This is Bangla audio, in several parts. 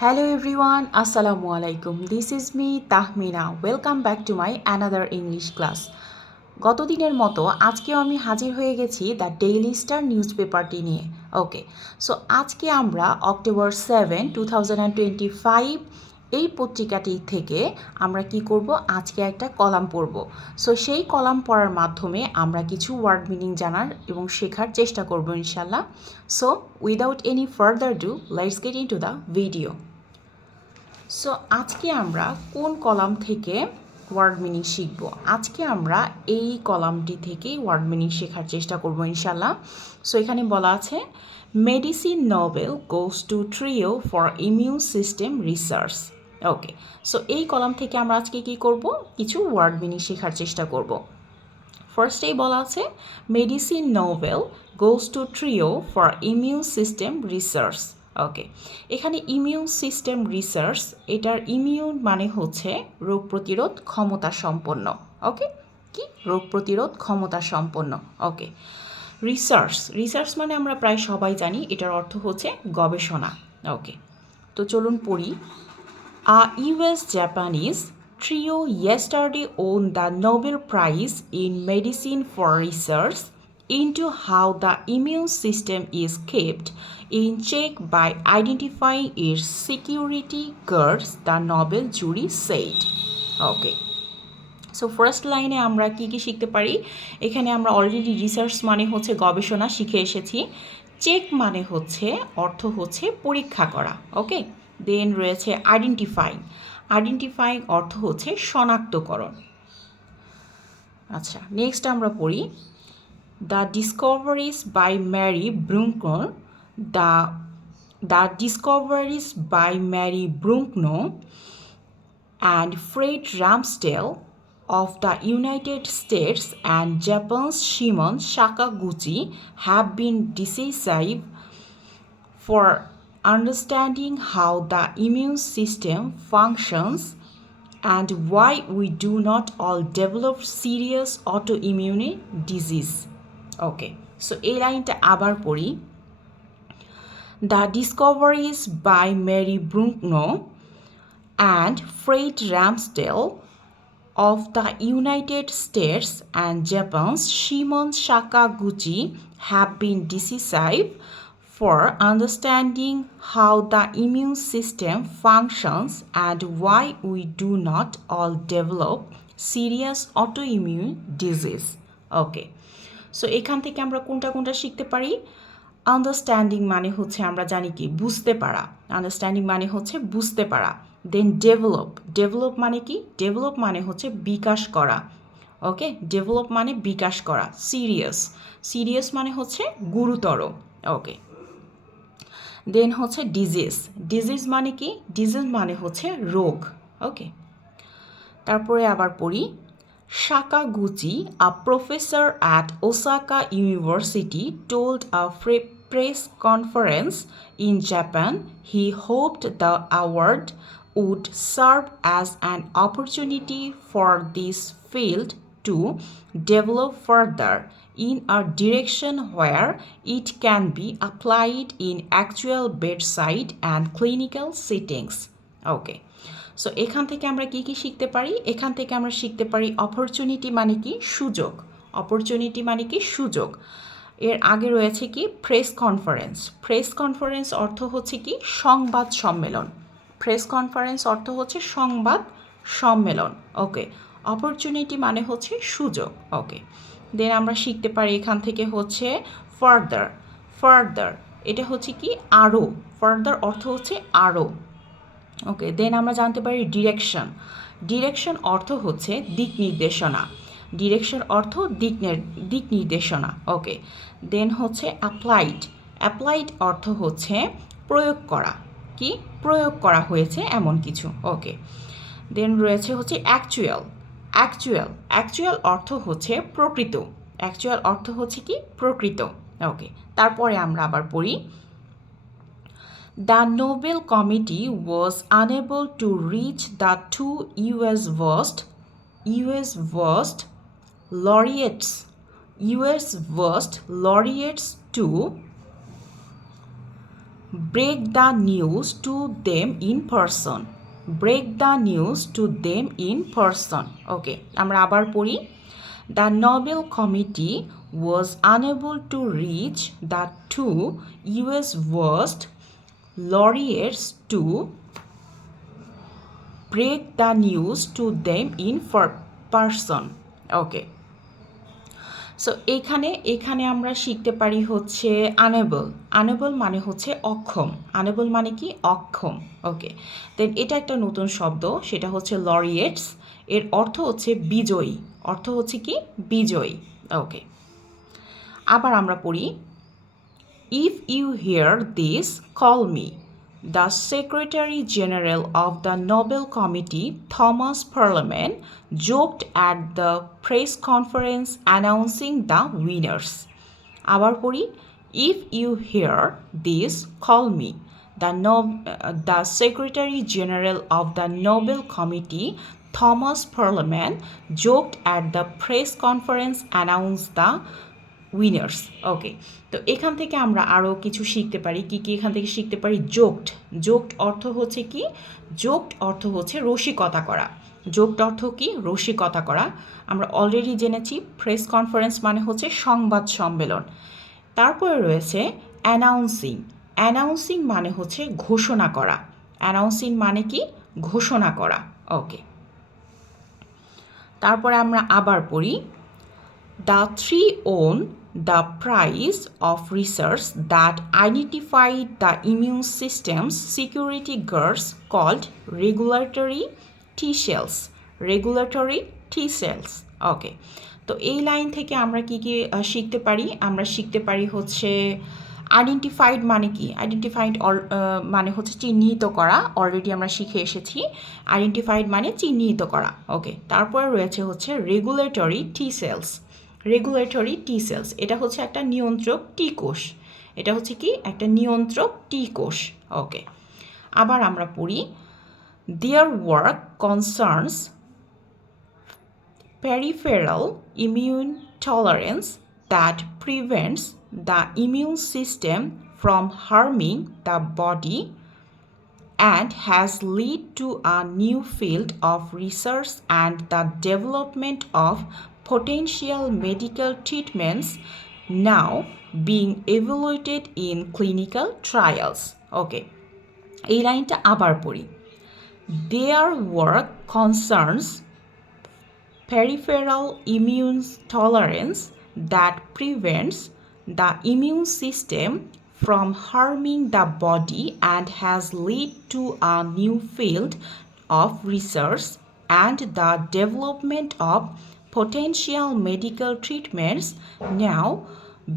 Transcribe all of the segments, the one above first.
Hello everyone, Assalamu alaikum. This is me Tahmina. Welcome back to my another English class. গত দিনের মতো আজকেও আমি হাজির হয়ে গেছি দ্য ডেইলি স্টার নিউজ পেপারটি নিয়ে। ওকে, সো আজকে আমরা অক্টোবর 7, 2025 এই পত্রিকাটি থেকে আমরা কি করব, আজকে একটা কলাম পড়ব। সো সেই কলাম পড়ার মাধ্যমে আমরা কিছু ওয়ার্ড মিনিং জানার এবং শেখার চেষ্টা করব ইনশাল্লাহ। So without any further do let's get into the video. So আজকে আমরা কোন কলাম থেকে ওয়ার্ড মিনিং শিখব? আজকে আমরা এই কলামটি থেকেই ওয়ার্ড মিনিং শেখার চেষ্টা করব ইনশাল্লাহ। সো এখানে বলা আছে medicine Nobel goes to trio for immune system research. Okay, so এই কলাম থেকে আমরা আজকে কি করব, কিছু ওয়ার্ড মিনিং শেখার চেষ্টা করব। ফার্স্টেই বলা আছে medicine Nobel goes to trio for immune system research. Okay, এখানে ইমিউন সিস্টেম রিসার্চ, এটার ইমিউন মানে হচ্ছে রোগ প্রতিরোধ ক্ষমতা সম্পন্ন। ওকে, কি রোগ প্রতিরোধ ক্ষমতা সম্পন্ন। ওকে, রিসার্চ, রিসার্চ মানে আমরা প্রায় সবাই জানি এটার অর্থ হচ্ছে গবেষণা। ওকে, তো চলুন পড়ি। US Japanese trio yesterday won the Nobel Prize in Medicine for research into how the immune system is kept in check by identifying its security guards, the Nobel jury said. Okay. So first লাইনে আমরা কি কি শিখতে পারি? এখানে আমরা অলরেডি রিসার্চ মানে হচ্ছে গবেষণা শিখে এসেছি। চেক মানে হচ্ছে অর্থ হচ্ছে পরীক্ষা করা। ওকে, দেন রয়েছে আইডেন্টিফাইং, আইডেন্টিফাইং অর্থ হচ্ছে শনাক্তকরণ। আচ্ছা, নেক্সট আমরা পড়ি the discoveries by Mary Brunkow, the discoveries by Mary Brunkow and Fred Ramsdale of the United States and Japan's Shimon Sakaguchi have been decisive for understanding how the immune system functions and why we do not all develop serious autoimmune disease. Okay, so এই লাইনটা আবার পড়ি। The discoveries by Mary Brunckno and Fred Ramsdale of the United States and Japan's Shimon Sakaguchi have been decisive for understanding how the immune system functions and why we do not all develop serious autoimmune disease. Okay, so এখান থেকে আমরা কোনটা কোনটা শিখতে পারি? আন্ডারস্ট্যান্ডিং মানে হচ্ছে আমরা জানি কি বুঝতে পারা, আন্ডারস্ট্যান্ডিং মানে হচ্ছে বুঝতে পারা। দেন ডেভেলপ, ডেভেলপ মানে কি? ডেভেলপ মানে হচ্ছে বিকাশ করা। ওকে, ডেভেলপ মানে বিকাশ করা। সিরিয়াস, সিরিয়াস মানে হচ্ছে গুরুতর। ওকে, দেন হচ্ছে ডিজিজ, ডিজিজ মানে কি? ডিজিজ মানে হচ্ছে রোগ। ওকে, তারপরে আবার পড়ি Sakaguchi, a professor at Osaka University, told a press conference in Japan he hoped the award would serve as an opportunity for this field to develop further in a direction where it can be applied in actual bedside and clinical settings. Okay. So এখান থেকে আমরা কি কি শিখতে পারি? এখান থেকে আমরা শিখতে পারি অপরচুনিটি মানে কি? সুযোগ। অপরচুনিটি মানে কি? সুযোগ। এর আগে রয়েছে কি? Press conference. প্রেস কনফারেন্স অর্থ হচ্ছে কি? সংবাদ সম্মেলন। প্রেস কনফারেন্স অর্থ হচ্ছে সংবাদ সম্মেলন। ওকে, অপরচুনিটি মানে হচ্ছে সুযোগ। ওকে, দেন আমরা শিখতে পারি এখান থেকে হচ্ছে ফার্দার। ফার্দার এটা হচ্ছে কি? আরও। ফার্দার অর্থ হচ্ছে আরও। ওকে, দেন আমরা জানতে পারি ডিরেকশন। ডিরেকশন অর্থ হচ্ছে দিক নির্দেশনা। ডিরেকশন অর্থ দিক নির্দেশনা। ওকে, দেন হচ্ছে অ্যাপ্লাইড। অ্যাপ্লাইড অর্থ হচ্ছে প্রয়োগ করা। কি? প্রয়োগ করা হয়েছে এমন কিছু। ওকে, দেন রয়েছে হচ্ছে অ্যাকচুয়াল। অ্যাকচুয়াল, অ্যাকচুয়াল অর্থ হচ্ছে প্রকৃত। অ্যাকচুয়াল অর্থ হচ্ছে কি? প্রকৃত। ওকে, তারপরে আমরা আবার পড়ি The Nobel Committee was unable to reach the two US worst laureates to break the news to them in person. Break the news to them in person. ওকে, আমরা আবার পড়ি। The Nobel Committee was unable to reach the two US worst laureates to break the news to them in person. Okay, so এখানে আমরা শিখতে পারি হচ্ছে আনেবল মানে হচ্ছে অক্ষম। আনেবল মানে কি? অক্ষম। ওকে, দেন এটা একটা নতুন শব্দ, সেটা হচ্ছে লরিয়েটস। এর অর্থ হচ্ছে বিজয়ী। অর্থ হচ্ছে কি? বিজয়ী। ওকে, আবার আমরা পড়ি। If you hear this call me. The Secretary General of the Nobel Committee, Thomas Perlman, joked at the press conference announcing the winners. আবার পড়ি। If you hear this, call me. The Secretary General of the Nobel Committee, Thomas Perlman, joked at the press conference announcing the winners. Okay, তো এখান থেকে আমরা আরও কিছু শিখতে পারি। কি কি এখান থেকে শিখতে পারি? জোকড অর্থ হচ্ছে কি? জোকড অর্থ হচ্ছে রসিকতা করা। জোকড অর্থ কি? রসিকতা করা। আমরা অলরেডি জেনেছি প্রেস কনফারেন্স মানে হচ্ছে সংবাদ সম্মেলন। তারপরে রয়েছে অ্যানাউন্সিং। অ্যানাউন্সিং মানে হচ্ছে ঘোষণা করা। অ্যানাউন্সিং মানে কি? ঘোষণা করা। ওকে, তারপরে আমরা আবার পড়ি। The three won the prize of research that identified the immune system's security guards called regulatory T cells. Regulatory T cells. ওকে, তো এই লাইন থেকে আমরা কি কি শিখতে পারি? আমরা শিখতে পারি হচ্ছে আইডেন্টিফাইড মানে কি? আইডেন্টিফাইড মানে হচ্ছে চিহ্নিত করা। অলরেডি আমরা শিখে এসেছি। আইডেন্টিফাইড মানে চিহ্নিত করা। ওকে, তারপরে রয়েছে হচ্ছে রেগুলেটরি টি সেলস। রেগুলেটরি টি সেলস, এটা হচ্ছে একটা নিয়ন্ত্রক টি কোষ। এটা হচ্ছে কি? একটা নিয়ন্ত্রক টি কোষ। ওকে, আবার আমরা পড়ি। Their work concerns peripheral immune tolerance that prevents the immune system from harming the body and has led to a new field of research and the development of potential medical treatments now being evaluated in clinical trials. Okay, এই লাইনটা আবার পড়ি। Their work concerns peripheral immune tolerance that prevents the immune system from harming the body and has led to a new field of research and the development of potential medical treatments now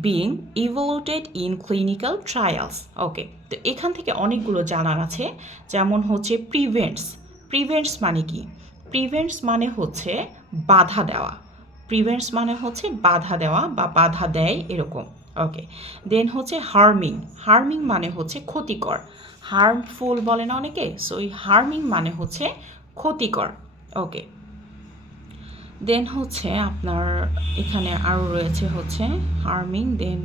being evaluated in clinical trials. ওকে, তো এখান থেকে অনেকগুলো জানার আছে, যেমন হচ্ছে প্রিভেন্টস মানে কি? প্রিভেন্টস মানে হচ্ছে বাধা দেওয়া। প্রিভেন্টস মানে হচ্ছে বাধা দেওয়া বা বাধা দেয় এরকম। ওকে, দেন হচ্ছে হার্মিং মানে হচ্ছে ক্ষতিকর। হার্মফুল বলে না অনেকে, সো এই হার্মিং মানে হচ্ছে ক্ষতিকর। ওকে, দেন হচ্ছে আপনার এখানে আরও রয়েছে হচ্ছে হার্মিং, দেন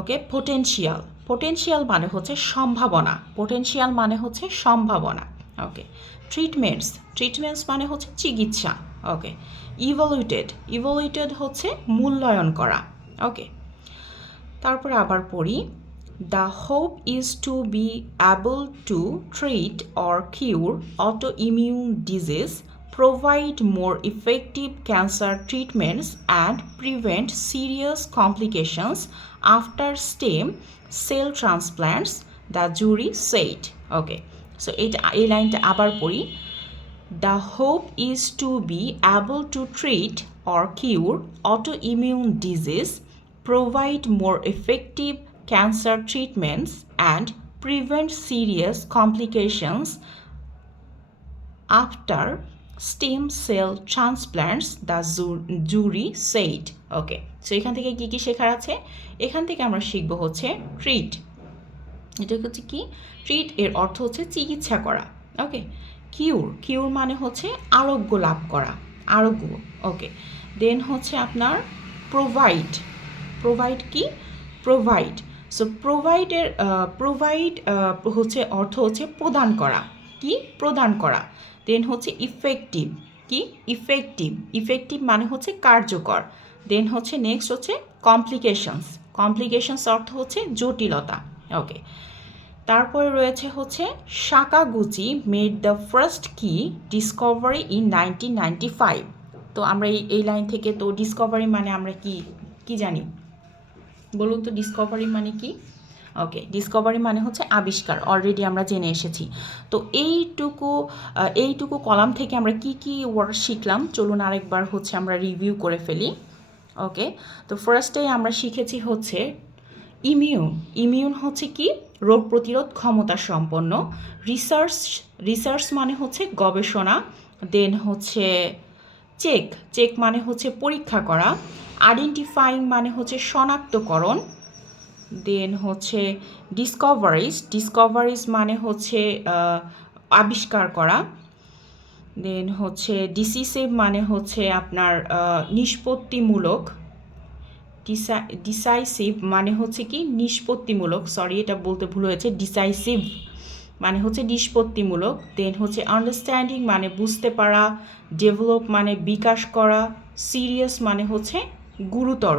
ওকে পোটেনশিয়াল মানে হচ্ছে সম্ভাবনা। পোটেনশিয়াল মানে হচ্ছে সম্ভাবনা। ওকে, ট্রিটমেন্টস মানে হচ্ছে চিকিৎসা। ওকে, ইভ্যালুয়েটেড হচ্ছে মূল্যায়ন করা। ওকে, তারপর আবার পড়ি। The hope is to be able to treat or cure autoimmune disease, provide more effective cancer treatments and prevent serious complications after stem cell transplants, the jury said. Okay, so এই লাইনটা আবার পড়ি। The hope is to be able to treat or cure autoimmune disease, provide more effective cancer treatments and prevent serious complications after stem cell transplants, the jury said. Okay, so এখান থেকে কি কি শেখার আছে? এখান থেকে আমরা শিখবো হচ্ছে ট্রিট। এটা হচ্ছে কি? ট্রিট এর অর্থ হচ্ছে চিকিৎসা করা। ওকে, কিউর মানে হচ্ছে আরোগ্য লাভ করা, আরোগ্য। ওকে, দেন হচ্ছে আপনার প্রোভাইড কি? প্রোভাইড, সো প্রোভাইড হচ্ছে অর্থ হচ্ছে প্রদান করা, কি প্রদান করা। দেন হচ্ছে ইফেক্টিভ, কি ইফেক্টিভ মানে হচ্ছে কার্যকর। দেন হচ্ছে নেক্সট হচ্ছে কমপ্লিকেশনস অর্থ হচ্ছে জটিলতা। ওকে, তারপরে রয়েছে হচ্ছে সাকাগুচি মেড দ্য ফার্স্ট কি ডিসকভারি ইন 1995। তো আমরা এই লাইন থেকে তো ডিসকভারি মানে আমরা কি জানি, বলুন তো ডিসকভারি মানে কি? ওকে, ডিসকভারি মানে হচ্ছে আবিষ্কার, অলরেডি আমরা জেনে এসেছি। তো এইটুকু কলাম থেকে আমরা কি ওয়ার্ড শিখলাম, চলুন আরেকবার হচ্ছে আমরা রিভিউ করে ফেলি। ওকে, তো ফার্স্টেই আমরা শিখেছি হচ্ছে ইমিউন হচ্ছে কি রোগ প্রতিরোধ ক্ষমতা সম্পন্ন। রিসার্চ মানে হচ্ছে গবেষণা। দেন হচ্ছে চেক মানে হচ্ছে পরীক্ষা করা। আইডেন্টিফাইং মানে হচ্ছে শনাক্তকরণ। দেন হচ্ছে ডিসকভারিজ মানে হচ্ছে আবিষ্কার করা। দেন হচ্ছে ডিসিসিভ মানে হচ্ছে আপনার নিষ্পত্তিমূলক। ডিসাইসিভ মানে হচ্ছে কি নিষ্পত্তিমূলক, সরি এটা বলতে ভুল হয়েছে, ডিসাইসিভ মানে হচ্ছে নিষ্পত্তিমূলক। দেন হচ্ছে আন্ডারস্ট্যান্ডিং মানে বুঝতে পারা। ডেভেলপ মানে বিকাশ করা। সিরিয়াস মানে হচ্ছে গুরুতর।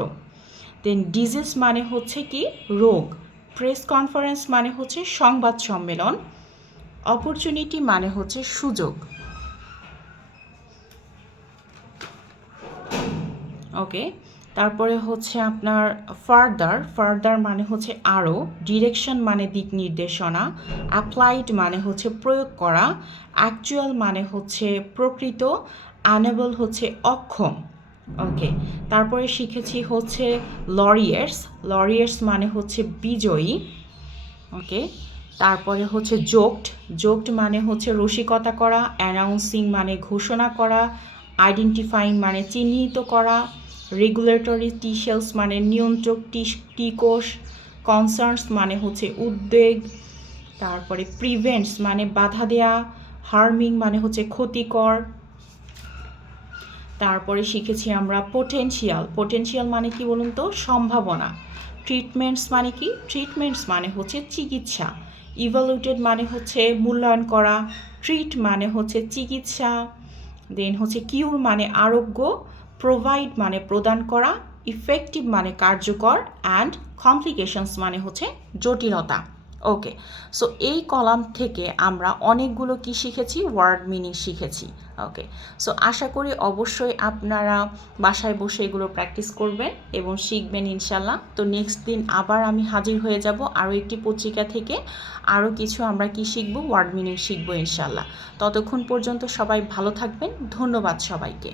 দেন ডিজিজ মানে হচ্ছে কি রোগ। প্রেস কনফারেন্স মানে হচ্ছে সংবাদ সম্মেলন। অপরচুনিটি মানে হচ্ছে সুযোগ। ওকে, তারপরে হচ্ছে আপনার ফার্দার মানে হচ্ছে আরও। ডিরেকশন মানে দিক নির্দেশনা। অ্যাপ্লাইড মানে হচ্ছে প্রয়োগ করা। অ্যাকচুয়াল মানে হচ্ছে প্রকৃত। অ্যানেবল হচ্ছে অক্ষম। ওকে, তারপরে শিখেছি হচ্ছে লরিয়ার্স মানে হচ্ছে বিজয়ী। ওকে, তারপরে হচ্ছে জোকড মানে হচ্ছে রসিকতা করা। অ্যানাউন্সিং মানে ঘোষণা করা। আইডেন্টিফাইং মানে চিহ্নিত করা। রেগুলেটরি টিশেলস মানে নিয়ন্ত্রক টিকোষ। কনসার্নস মানে হচ্ছে উদ্বেগ। তারপরে প্রিভেন্টস মানে বাধা দেয়া। হার্মিং মানে হচ্ছে ক্ষতিকর। তারপরে শিখেছি আমরা পোটেনশিয়াল মানে কি বলুন তো, সম্ভাবনা। ট্রিটমেন্টস মানে কি? ট্রিটমেন্টস মানে হচ্ছে চিকিৎসা। ইভালুয়েটেড মানে হচ্ছে মূল্যায়ন করা। ট্রিট মানে হচ্ছে চিকিৎসা। দেন হচ্ছে কিউর মানে আরোগ্য। প্রোভাইড মানে প্রদান করা। ইফেক্টিভ মানে কার্যকর। অ্যান্ড কমপ্লিকেশনস মানে হচ্ছে জটিলতা। ওকে, সো এই কলাম থেকে আমরা অনেকগুলো কি শিখেছি, ওয়ার্ড মিনিং শিখেছি। ওকে, সো আশা করি অবশ্যই আপনারা বাসায় বসে এগুলো প্র্যাকটিস করবেন এবং শিখবেন ইনশাল্লাহ। তো নেক্সট দিন আবার আমি হাজির হয়ে যাব আরও একটি পত্রিকা থেকে, আরও কিছু আমরা কি শিখব, ওয়ার্ড মিনিং শিখব ইনশাল্লাহ। ততক্ষণ পর্যন্ত সবাই ভালো থাকবেন, ধন্যবাদ সবাইকে।